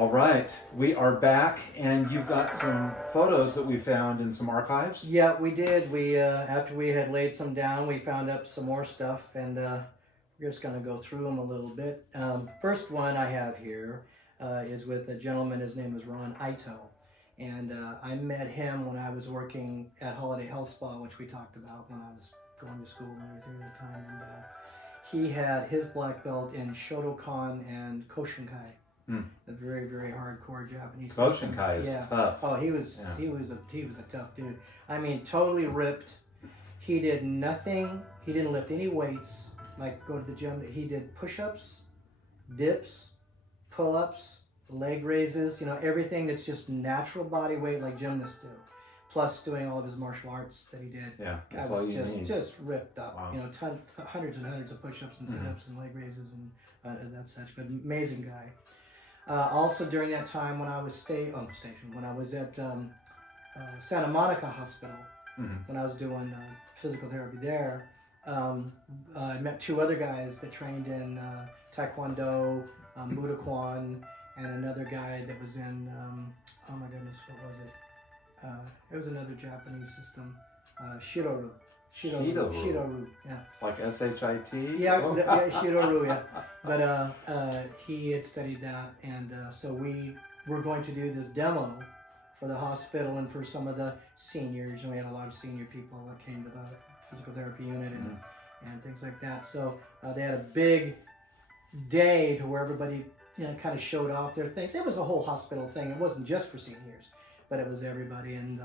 All right, we are back, and you've got some photos that we found in some archives. Yeah, we did. We after we had laid some down, we found up some more stuff, and we're just going to go through them a little bit. First one I have here is with a gentleman. His name is Ron Ito, and I met him when I was working at Holiday Health Spa, which we talked about when I was going to school and everything at the time. And he had his black belt in Shotokan and Koshinkai. A very, very hardcore Japanese system. Koshinkai is tough. Oh, he was a tough dude. I mean, totally ripped. He did nothing. He didn't lift any weights. Like go to the gym. He did push-ups, dips, pull-ups, leg raises. You know, everything that's just natural body weight like gymnasts do. Plus doing all of his martial arts that he did. Yeah, that's all you just need. Just ripped up. Wow. You know, hundreds and hundreds of push-ups and sit-ups and leg raises and that such. But amazing guy. Also during that time when I was when I was at Santa Monica Hospital, when I was doing physical therapy there, I met two other guys that trained in Taekwondo, Budokan, and another guy that was in, oh my goodness, what was it? It was another Japanese system, Shidoru, yeah. Like S-H-I-T? Yeah, Shidoru, yeah. But he had studied that, and so we were going to do this demo for the hospital and for some of the seniors, and we had a lot of senior people that came to the physical therapy unit and things like that. So they had a big day to where everybody, you know, kind of showed off their things. It was a whole hospital thing. It wasn't just for seniors, but it was everybody. And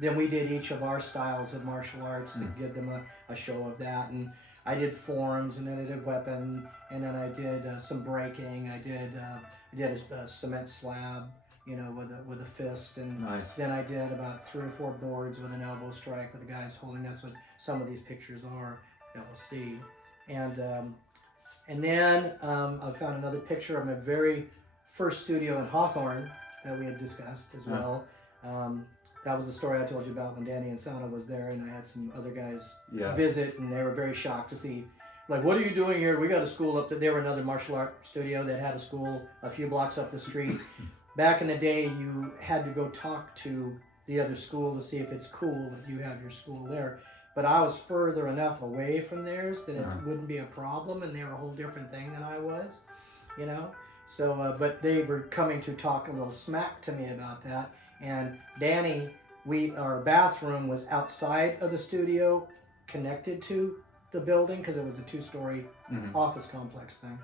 then we did each of our styles of martial arts to give them a show of that. And I did forms, and then I did weapon, and then I did some breaking. I did a cement slab, you know, with a fist, and then I did about 3 or 4 boards with an elbow strike with the guys holding. That's what some of these pictures are that we'll see. And then I found another picture of my very first studio in Hawthorne that we had discussed as well. That was the story I told you about when Danny and Sana was there, and I had some other guys visit, and they were very shocked to see, like, what are you doing here? We got a school up there. They were another martial art studio that had a school a few blocks up the street. Back in the day, you had to go talk to the other school to see if it's cool that you have your school there. But I was further enough away from theirs that it wouldn't be a problem, and they were a whole different thing than I was, you know? So, but they were coming to talk a little smack to me about that. And Danny, our bathroom was outside of the studio, connected to the building, because it was a 2-story office complex thing.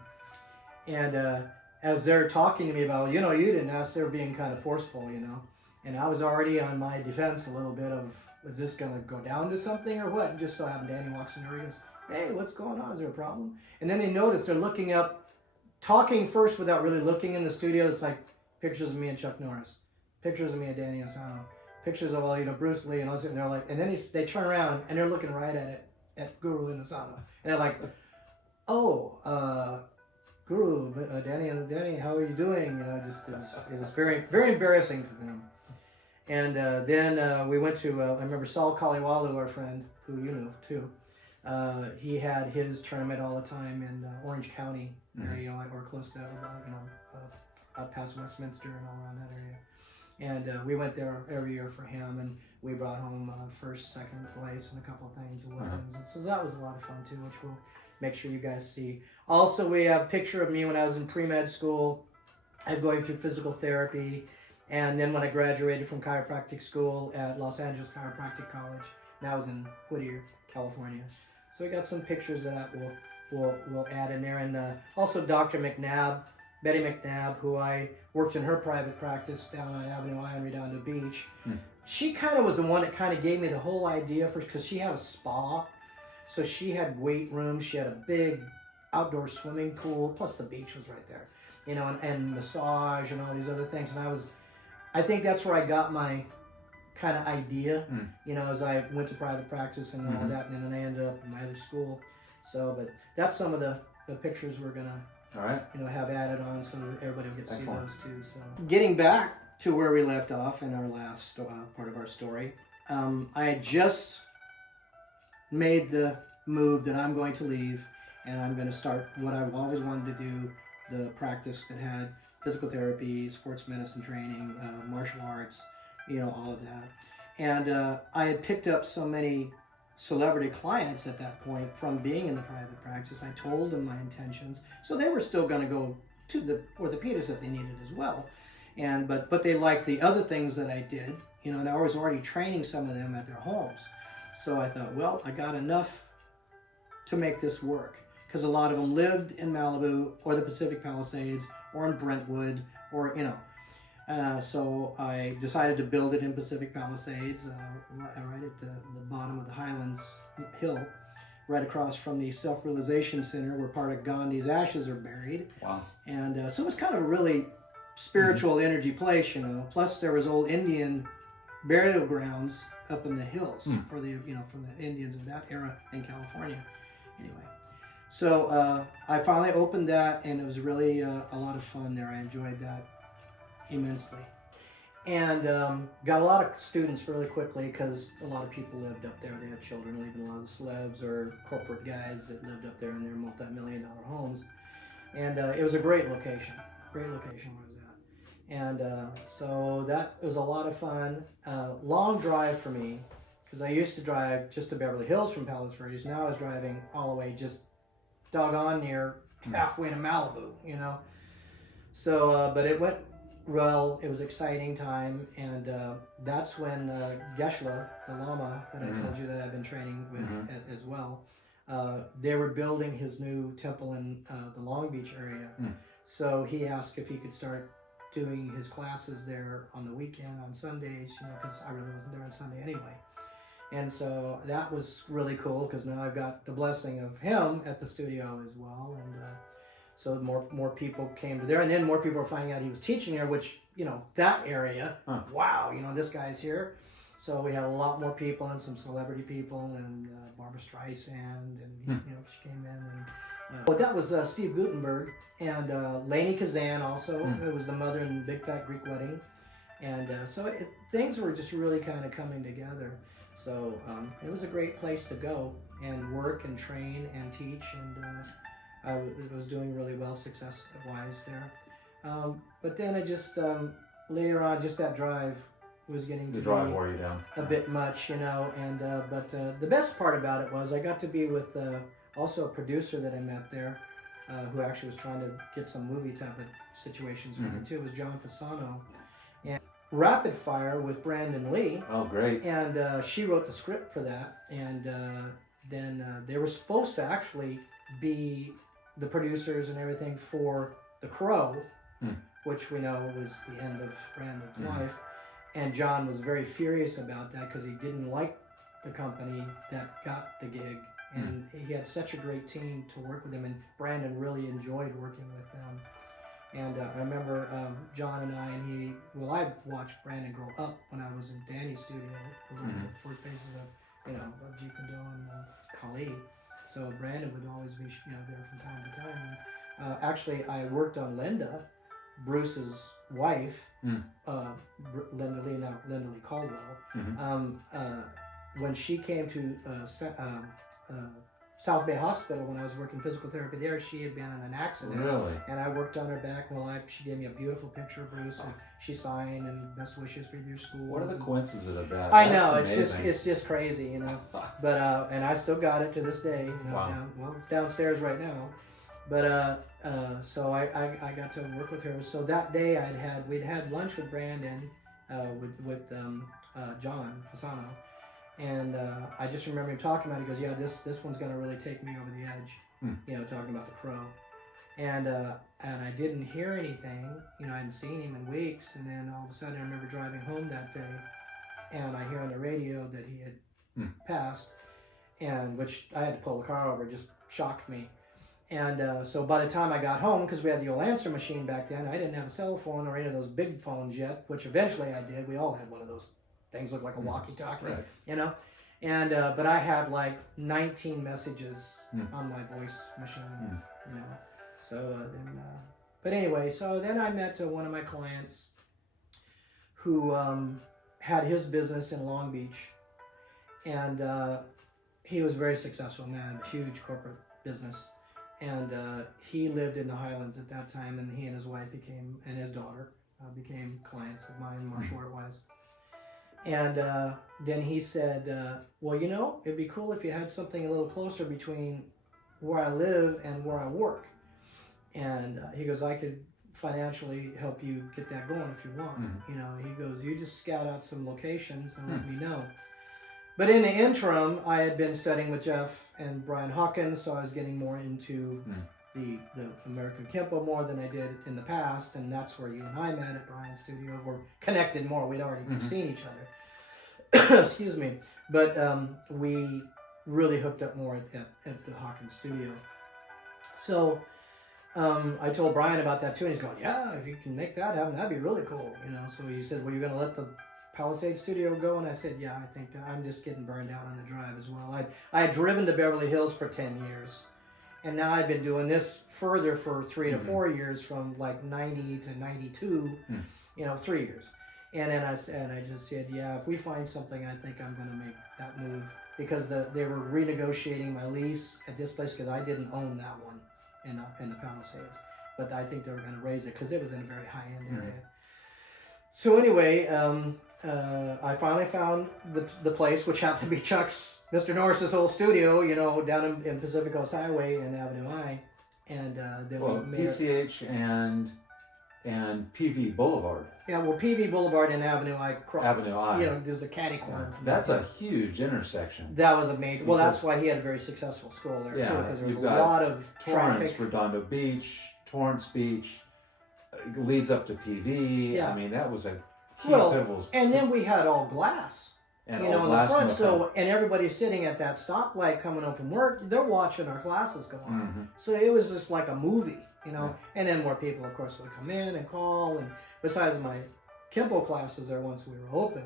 And as they're talking to me about, you know, you didn't ask, they were being kind of forceful, you know. And I was already on my defense a little bit of, is this going to go down to something or what? And just so happened Danny walks in there, he goes, hey, what's going on? Is there a problem? And then they notice they're looking up, talking first without really looking in the studio. It's like pictures of me and Chuck Norris, pictures of me and Danny Asano, pictures of, well, you know, Bruce Lee, and I was sitting there like, and then they turn around and they're looking right at it, at Guru and Asano. And they're like, oh, Guru, Danny, how are you doing? You know, it was very, very embarrassing for them. And then we went to, I remember Saul Kaliwalu, our friend, who you know too. He had his tournament all the time in Orange County area, or close to, you know, out past Westminster and all around that area. And we went there every year for him, and we brought home first, second place, and a couple of things of weapons. And so that was a lot of fun too, which we'll make sure you guys see. Also, we have a picture of me when I was in pre-med school. I'm going through physical therapy. And then when I graduated from chiropractic school at Los Angeles Chiropractic College, and I was in Whittier, California. So we got some pictures of that we'll add in there. And also Dr. McNabb, Betty McNabb, who I worked in her private practice down on Avenue I and Redondo Beach. She kind of was the one that kind of gave me the whole idea for, because she had a spa. So she had weight rooms, she had a big outdoor swimming pool, plus the beach was right there, you know, and massage and all these other things. And I think that's where I got my kind of idea, you know, as I went to private practice and all that, and then I ended up in my other school. So, but that's some of the pictures we're gonna, you know, have added on, so everybody will get to see those too. So, getting back to where we left off in our last part of our story, I had just made the move that I'm going to leave, and I'm going to start what I've always wanted to do, the practice that had physical therapy, sports medicine training, martial arts, all of that. And I had picked up so many celebrity clients at that point from being in the private practice. I told them my intentions, so they were still going to go to the orthopedist if they needed as well. And but they liked the other things that I did, and I was already training some of them at their homes. So I thought, well, I got enough to make this work, because a lot of them lived in Malibu or the Pacific Palisades or in Brentwood or so I decided to build it in Pacific Palisades, right at the bottom of the Highlands Hill, right across from the Self-Realization Center where part of Gandhi's ashes are buried. Wow. And so it was kind of a really spiritual energy place, Plus there was old Indian burial grounds up in the hills for the from the Indians of that era in California. Anyway, so I finally opened that, and it was really a lot of fun there. I enjoyed that immensely, and got a lot of students really quickly because a lot of people lived up there. They had children, even a lot of the celebs or corporate guys that lived up there in their multi-million-dollar homes, and it was a great location. Great location where I was at, and so that was a lot of fun. Long drive for me, because I used to drive just to Beverly Hills from Palos Verdes. Now I was driving all the way just doggone near halfway to Malibu, So, but it went well. It was exciting time, and that's when Geshe, the Lama that I told you that I've been training with as well, they were building his new temple in the Long Beach area. So he asked if he could start doing his classes there on the weekend, on Sundays, because I really wasn't there on Sunday anyway. And so that was really cool, because now I've got the blessing of him at the studio as well. And so more people came to there, and then more people were finding out he was teaching there, which, that area, wow, this guy's here. So we had a lot more people, and some celebrity people, and Barbara Streisand, and she came in. And but that was Steve Gutenberg, and Lainey Kazan also. It was the mother in Big Fat Greek Wedding. And so things were just really kind of coming together. So it was a great place to go and work and train and teach, and I was doing really well success-wise there. But then I just, later on, just that drive was getting to drive be wore you down a bit much, and but the best part about it was I got to be with also a producer that I met there, who actually was trying to get some movie type of situations for me too. It was John Fasano, and Rapid Fire with Brandon Lee. Oh, great. And she wrote the script for that, and then they were supposed to actually be the producers and everything for The Crow, which we know was the end of Brandon's life. And John was very furious about that, because he didn't like the company that got the gig. And he had such a great team to work with him, and Brandon really enjoyed working with them. And I remember John and I watched Brandon grow up when I was in Danny's studio, for faces of Jeet Kune Do and Kali. So Brandon would always be there from time to time. And, actually, I worked on Linda, Bruce's wife, Linda Lee Caldwell. When she came to South Bay Hospital, when I was working physical therapy there, she had been in an accident. Really? And I worked on her back. She gave me a beautiful picture of Bruce, and she signed, and best wishes for your school. What are the coincidences of that? I know, it's just crazy, But and I still got it to this day. Wow. It's downstairs right now. But so I got to work with her. So that day we'd had lunch with Brandon, with John Fasano. And I just remember him talking about it. He goes, this one's going to really take me over the edge, talking about The Crow. And I didn't hear anything. I hadn't seen him in weeks. And then all of a sudden I remember driving home that day, and I hear on the radio that he had passed, and which I had to pull the car over. It just shocked me. And so by the time I got home, because we had the old answer machine back then, I didn't have a cell phone or any of those big phones yet, which eventually I did. We all had one of those things, look like a walkie-talkie, right. And but I had like 19 messages on my voice machine, So then, but anyway, so then I met one of my clients who had his business in Long Beach, and he was very successful man, huge corporate business. and he lived in the Highlands at that time, and he and his wife and his daughter became clients of mine, martial art wise. And then he said, well, you know, it'd be cool if you had something a little closer between where I live and where I work. And he goes, I could financially help you get that going if you want. You know, he goes, you just scout out some locations and let me know. But in the interim, I had been studying with Jeff and Brian Hawkins, so I was getting more into the American Kempo more than I did in the past, and that's where you and I met at Brian's studio. We're connected more. We'd already seen each other. Excuse me. But we really hooked up more at the Hawkins studio. So I told Brian about that too, and he's going, yeah, if you can make that happen, that'd be really cool. You know. So he said, well, you're going to let the Palisade studio go? And I said, yeah, I think I'm just getting burned out on the drive as well. I had driven to Beverly Hills for 10 years. And now I've been doing this further for 3 to 4 years, from like 90 to 92, you know, 3 years. And then I just said, yeah, if we find something, I think I'm going to make that move, because they were renegotiating my lease at this place, because I didn't own that one in the Palisades. But I think they were going to raise it because it was in a very high-end area. So anyway, I finally found the place, which happened to be Mr. Norris's old studio, you know, down in Pacific Coast Highway and Avenue I. And then we made PCH and PV Boulevard. Yeah, well, PV Boulevard and Avenue I. Avenue I. You know, there's a catty corner. From That's a huge intersection. That was a major. Well, that's why he had a very successful school there, too, because there was a lot of Torrance, traffic. Redondo Beach, Torrance Beach, leads up to PV. Yeah. I mean, that was a key pivotal. And then we had all glass. And you know, all in the glass front, in the and everybody's sitting at that stoplight coming home from work, they're watching our classes go on. So it was just like a movie, you know. And then more people, of course, would come in and call. And besides my Kempo classes there, once we were open,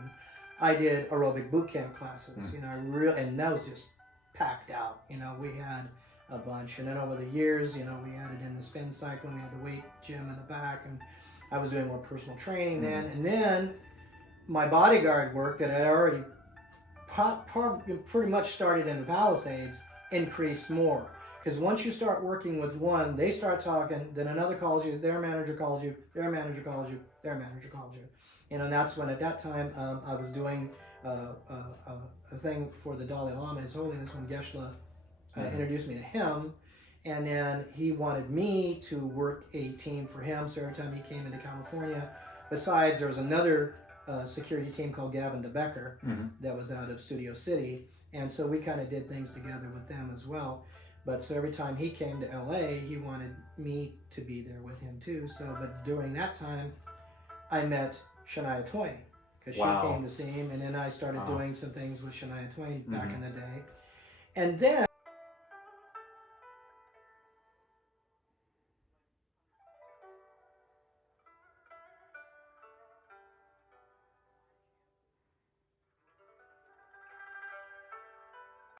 I did aerobic boot camp classes, you know, and that was just packed out. You know, we had a bunch. And then over the years, you know, we added in the spin cycling, we had the weight gym in the back, and I was doing more personal training then. And then my bodyguard work that I already pretty much started in the Palisades increased more. Because once you start working with one, they start talking, then another calls you, their manager calls you, their manager calls you, their manager calls you. You know, and that's when at that time I was doing a thing for the Dalai Lama, His Holiness, when Geshe introduced me to him. And then he wanted me to work a team for him. So every time he came into California, besides there was another security team called Gavin DeBecker that was out of Studio City. And so we kind of did things together with them as well. But so every time he came to LA, he wanted me to be there with him too. So, but during that time, I met Shania Twain, because she came to see him. And then I started doing some things with Shania Twain back in the day. And then